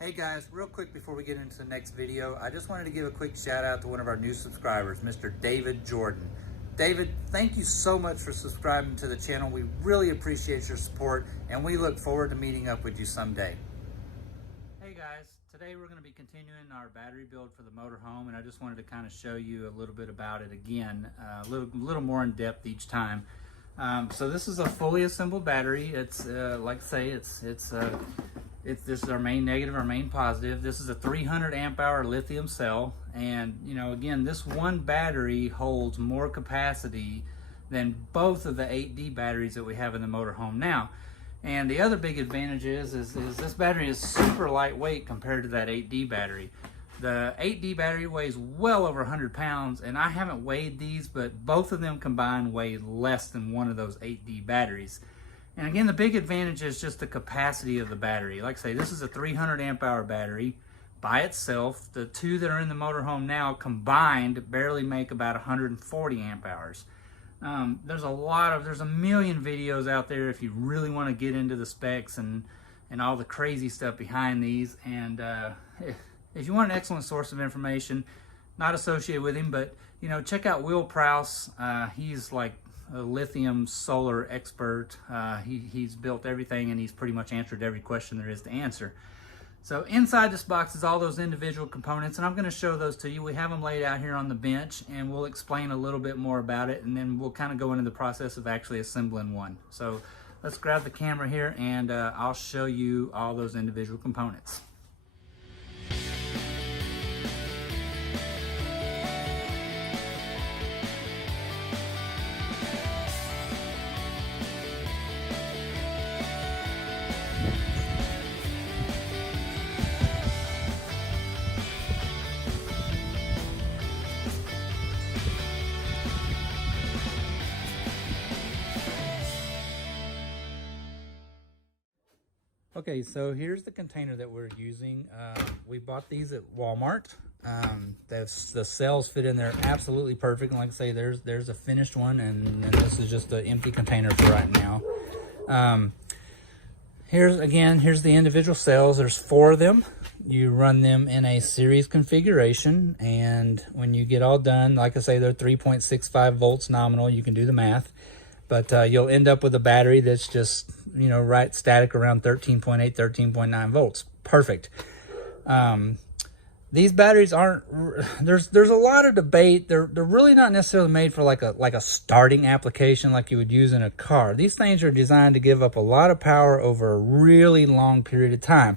Hey guys, real quick before we get into the next video, I just wanted to give a quick shout out to one of our new subscribers, Mr. David Jordan. David, thank you so much for subscribing to the channel. We really appreciate your support and we look forward to meeting up with you someday. Hey guys, today we're going to be continuing our battery build for the motorhome, and I just wanted to kind of show you a little bit about it again, a little more in depth each time. So this is a fully assembled battery. It's like I say, this is our main negative, our main positive. This is a 300 amp hour lithium cell, and you know, again, this one battery holds more capacity than both of the 8D batteries that we have in the motorhome now. And the other big advantage is this battery is super lightweight compared to that 8D battery. The 8D battery weighs well over 100 pounds, and I haven't weighed these, but both of them combined weigh less than one of those 8D batteries. And again, the big advantage is just the capacity of the battery. Like I say, this is a 300 amp hour battery by itself. The two that are in the motorhome now combined barely make about 140 amp hours. There's a million videos out there if you really want to get into the specs and all the crazy stuff behind these. And if you want an excellent source of information, not associated with him, but you know, check out Will Prowse. He's like a lithium solar expert. He's built everything, and he's pretty much answered every question there is to answer. So inside this box is all those individual components, and I'm going to show those to you. We have them laid out here on the bench, and we'll explain a little bit more about it, and then we'll kind of go into the process of actually assembling one. So let's grab the camera here, and I'll show you all those individual components. Okay, so here's the container that we're using. We bought these at Walmart. The cells fit in there absolutely perfect. And like I say, there's a finished one, and this is just an empty container for right now. Here's the individual cells. There's 4 of them. You run them in a series configuration, and when you get all done, like I say, they're 3.65 volts nominal. You can do the math. But you'll end up with a battery that's just, you know, right static around 13.8, 13.9 volts. Perfect. These batteries aren't, there's a lot of debate. They're really not necessarily made for like a starting application like you would use in a car. These things are designed to give up a lot of power over a really long period of time.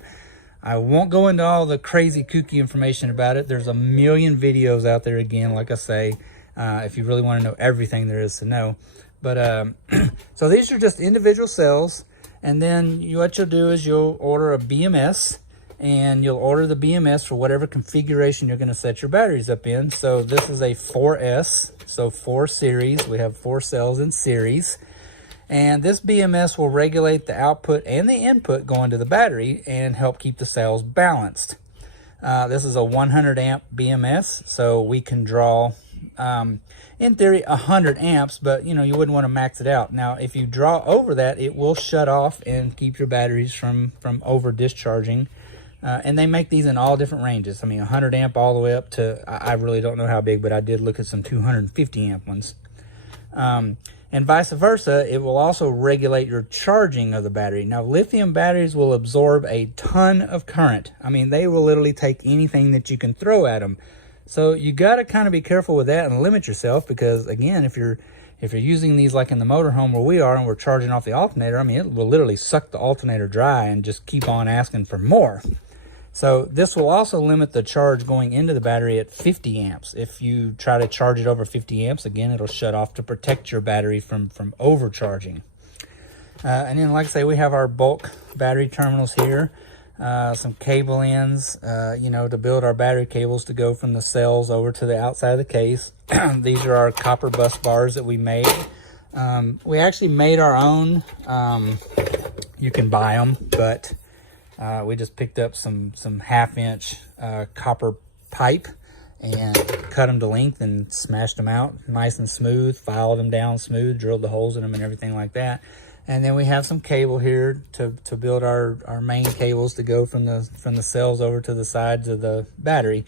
I won't go into all the crazy kooky information about it. There's a million videos out there, again, like I say, if you really want to know everything there is to know. But so these are just individual cells, and then what you'll do is you'll order a BMS, and you'll order the BMS for whatever configuration you're going to set your batteries up in. So this is a 4S, so 4 series. We have 4 cells in series, and this BMS will regulate the output and the input going to the battery and help keep the cells balanced. This is a 100 amp BMS, so we can draw in theory 100 amps, but you know, you wouldn't want to max it out. Now if you draw over that, it will shut off and keep your batteries from over discharging. And they make these in all different ranges. I mean, 100 amp all the way up to, I really don't know how big, but I did look at some 250 amp ones. And vice versa, it will also regulate your charging of the battery. Now, lithium batteries will absorb a ton of current. I mean, they will literally take anything that you can throw at them. So you got to kind of be careful with that and limit yourself, because again, if you're using these like in the motorhome where we are and we're charging off the alternator, I mean, it will literally suck the alternator dry and just keep on asking for more. So this will also limit the charge going into the battery at 50 amps. If you try to charge it over 50 amps, again, it'll shut off to protect your battery from overcharging. And then, like I say, we have our bulk battery terminals here. Some cable ends, you know, to build our battery cables to go from the cells over to the outside of the case. These are our copper bus bars that we made. We actually made our own. You can buy them, but we just picked up some 1/2-inch copper pipe and cut them to length and smashed them out nice and smooth, filed them down smooth, drilled the holes in them and everything like that. And then we have some cable here to build our main cables to go from the cells over to the sides of the battery.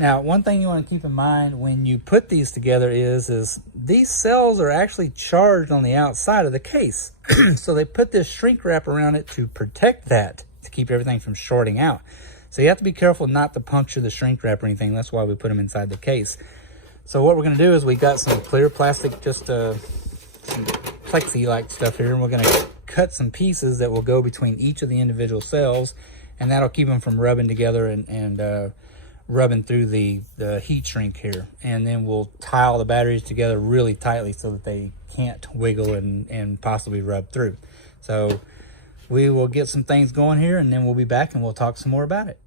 Now, one thing you want to keep in mind when you put these together is these cells are actually charged on the outside of the case. So they put this shrink wrap around it to protect that, to keep everything from shorting out. So you have to be careful not to puncture the shrink wrap or anything. That's why we put them inside the case. So what we're going to do is we got some clear plastic, just some plexi-like stuff here, and we're going to cut some pieces that will go between each of the individual cells, and that'll keep them from rubbing together and rubbing through the heat shrink here. And then we'll tile the batteries together really tightly so that they can't wiggle and possibly rub through. So we will get some things going here, and then we'll be back and we'll talk some more about it.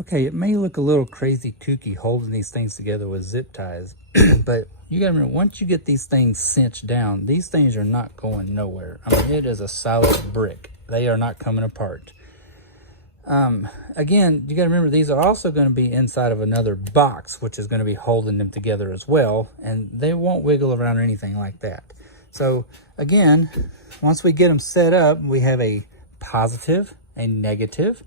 Okay, it may look a little crazy kooky holding these things together with zip ties, but you gotta remember, once you get these things cinched down, these things are not going nowhere. I mean, it is a solid brick. They are not coming apart. Again, you gotta remember, these are also gonna be inside of another box, which is gonna be holding them together as well, and they won't wiggle around or anything like that. So again, once we get them set up, we have a positive, a negative,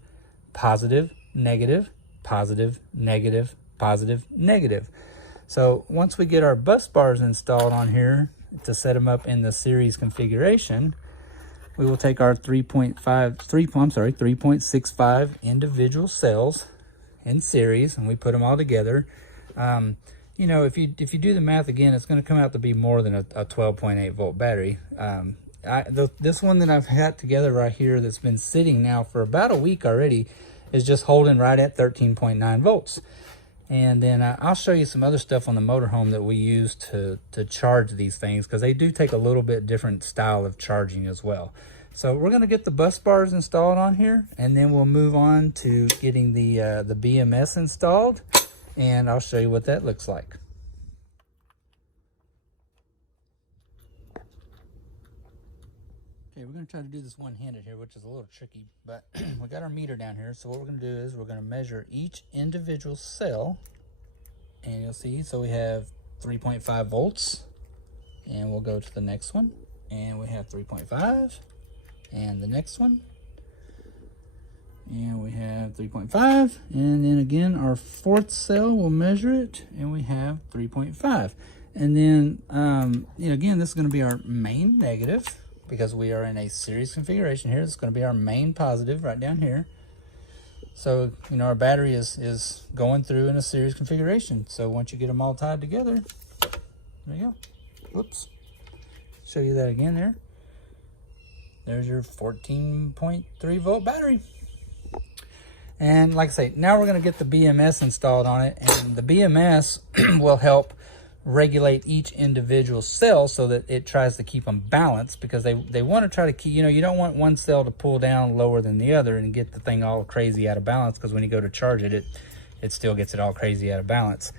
positive, negative, positive, negative, positive, negative. So once we get our bus bars installed on here to set them up in the series configuration, we will take our 3.65 individual cells in series, and we put them all together. You know, if you do the math again, it's going to come out to be more than a 12.8 volt battery. This one that I've had together right here, that's been sitting now for about a week already, is just holding right at 13.9 volts. And then I'll show you some other stuff on the motorhome that we use to charge these things, because they do take a little bit different style of charging as well. So we're going to get the bus bars installed on here, and then we'll move on to getting the BMS installed, and I'll show you what that looks like. Okay, we're going to try to do this one-handed here, which is a little tricky, but we got our meter down here. So what we're going to do is we're going to measure each individual cell, and you'll see, so we have 3.5 volts, and we'll go to the next one, and we have 3.5, and the next one, and we have 3.5, and then again our fourth cell, we'll measure it, and we have 3.5. And then you know, again, this is going to be our main negative, because we are in a series configuration here. It's going to be our main positive right down here. So, you know, our battery is going through in a series configuration. So once you get them all tied together, there you go. Whoops. Show you that again there. There's your 14.3 volt battery. And like I say, now we're going to get the BMS installed on it, and the BMS will help regulate each individual cell so that it tries to keep them balanced, because they want to try to keep, you know, you don't want one cell to pull down lower than the other and get the thing all crazy out of balance, because when you go to charge it, it still gets it all crazy out of balance.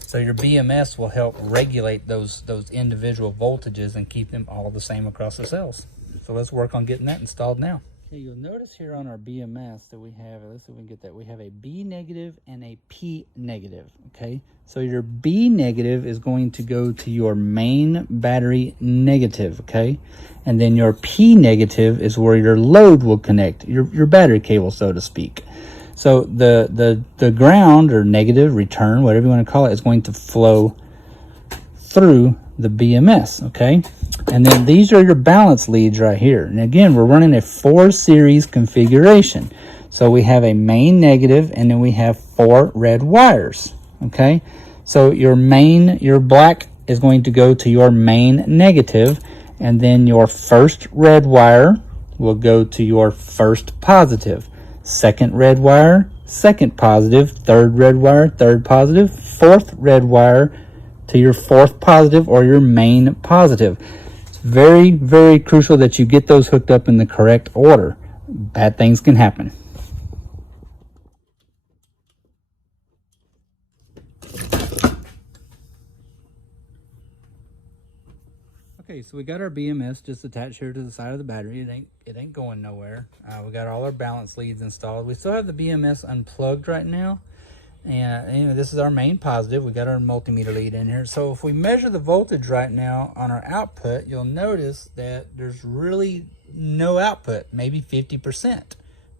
So your BMS will help regulate those individual voltages and keep them all the same across the cells. So let's work on getting that installed now. Okay, you'll notice here on our BMS that we have, let's see if we can get that, we have a B negative and a P negative, okay? So your B negative is going to go to your main battery negative, okay? And then your P negative is where your load will connect, your battery cable, so to speak. So the ground, or negative, return, whatever you want to call it, is going to flow through the BMS, okay? And then these are your balance leads right here. And again, we're running a 4 series configuration. So we have a main negative, and then we have 4 red wires, okay? So your black is going to go to your main negative, and then your first red wire will go to your first positive. Second red wire, second positive. Third red wire, third positive. Fourth red wire to your fourth positive or your main positive. It's very, very crucial that you get those hooked up in the correct order. Bad things can happen. Okay, so we got our BMS just attached here to the side of the battery. It ain't going nowhere. We got all our balance leads installed. We still have the BMS unplugged right now. And anyway, this is our main positive. We got our multimeter lead in here. So if we measure the voltage right now on our output, you'll notice that there's really no output, maybe 50%.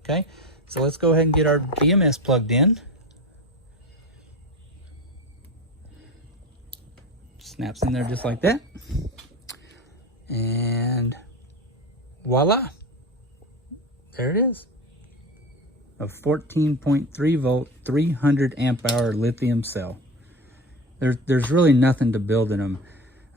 Okay, so let's go ahead and get our BMS plugged in. Snaps in there just like that. And voila, there it is. A 14.3 volt, 300 amp hour lithium cell. There's really nothing to build in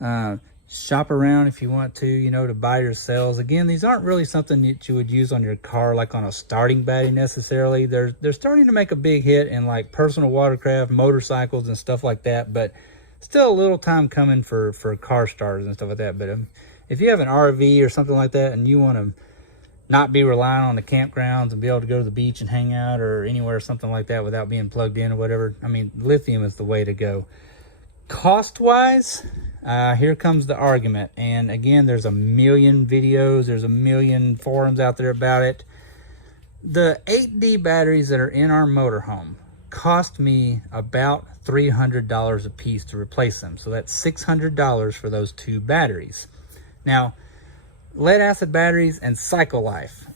them. Shop around if you want to, you know, to buy your cells. Again, these aren't really something that you would use on your car, like on a starting battery necessarily. They're starting to make a big hit in like personal watercraft, motorcycles and stuff like that, but still a little time coming for car starters and stuff like that. But if you have an RV or something like that and you want to not be relying on the campgrounds and be able to go to the beach and hang out or anywhere or something like that without being plugged in or whatever, I mean, lithium is the way to go. Cost-wise, here comes the argument. And again, there's a million videos, there's a million forums out there about it. The 8D batteries that are in our motorhome cost me about $300 a piece to replace them. So that's $600 for those two batteries. Now, lead acid batteries and cycle life,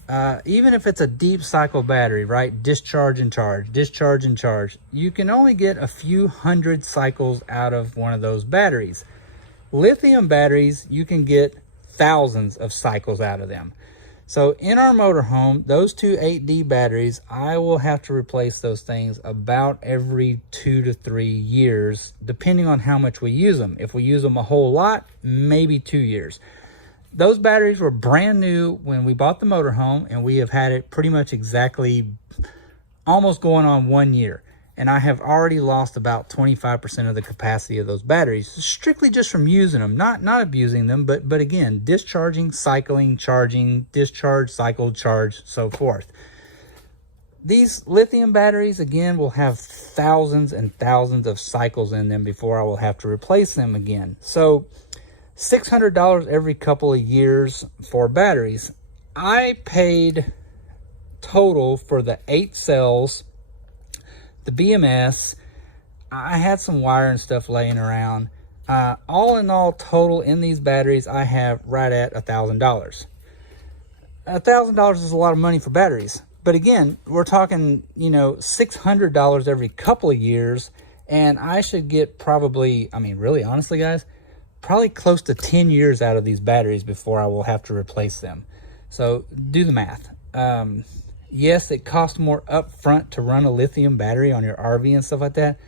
even if it's a deep cycle battery, right? Discharge and charge, you can only get a few hundred cycles out of one of those batteries. Lithium batteries, you can get thousands of cycles out of them. So in our motorhome, those two 8D batteries, I will have to replace those things about every 2 to 3 years, depending on how much we use them. If we use them a whole lot, maybe 2 years. Those batteries were brand new when we bought the motorhome, and we have had it pretty much exactly almost going on 1 year. And I have already lost about 25% of the capacity of those batteries, strictly just from using them, not abusing them, but again, discharging, cycling, charging, discharge, cycle, charge, so forth. These lithium batteries, again, will have thousands and thousands of cycles in them before I will have to replace them again. So $600 every couple of years for batteries. I paid total for the 8 cells, the BMS. I had some wire and stuff laying around. All in all, total in these batteries, I have right at $1,000. $1,000 is a lot of money for batteries. But again, we're talking, you know, $600 every couple of years. And I should get probably, I mean, really, honestly, guys, probably close to 10 years out of these batteries before I will have to replace them. So do the math. Yes, it costs more upfront to run a lithium battery on your RV and stuff like that,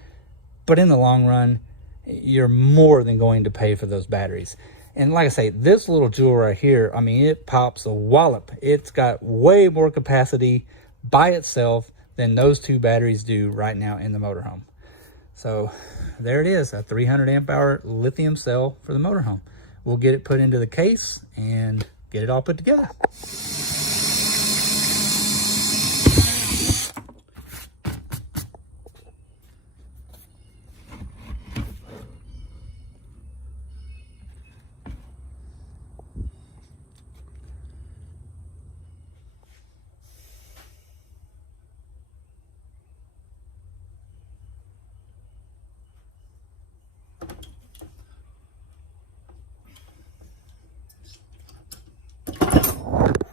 but in the long run, you're more than going to pay for those batteries. And like I say, this little jewel right here, I mean, it pops a wallop. It's got way more capacity by itself than those two batteries do right now in the motorhome. So there it is, a 300 amp hour lithium cell for the motorhome. We'll get it put into the case and get it all put together.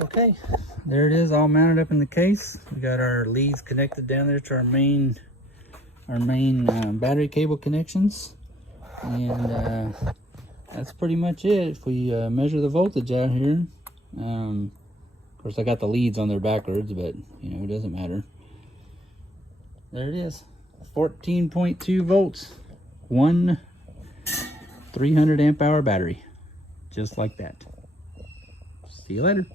Okay, there it is, all mounted up in the case. We got our leads connected down there to our main battery cable connections, and that's pretty much it. If we measure the voltage out here, of course I got the leads on there backwards, but you know, it doesn't matter. There it is, 14.2 volts, one 300 amp hour battery, just like that. See you later.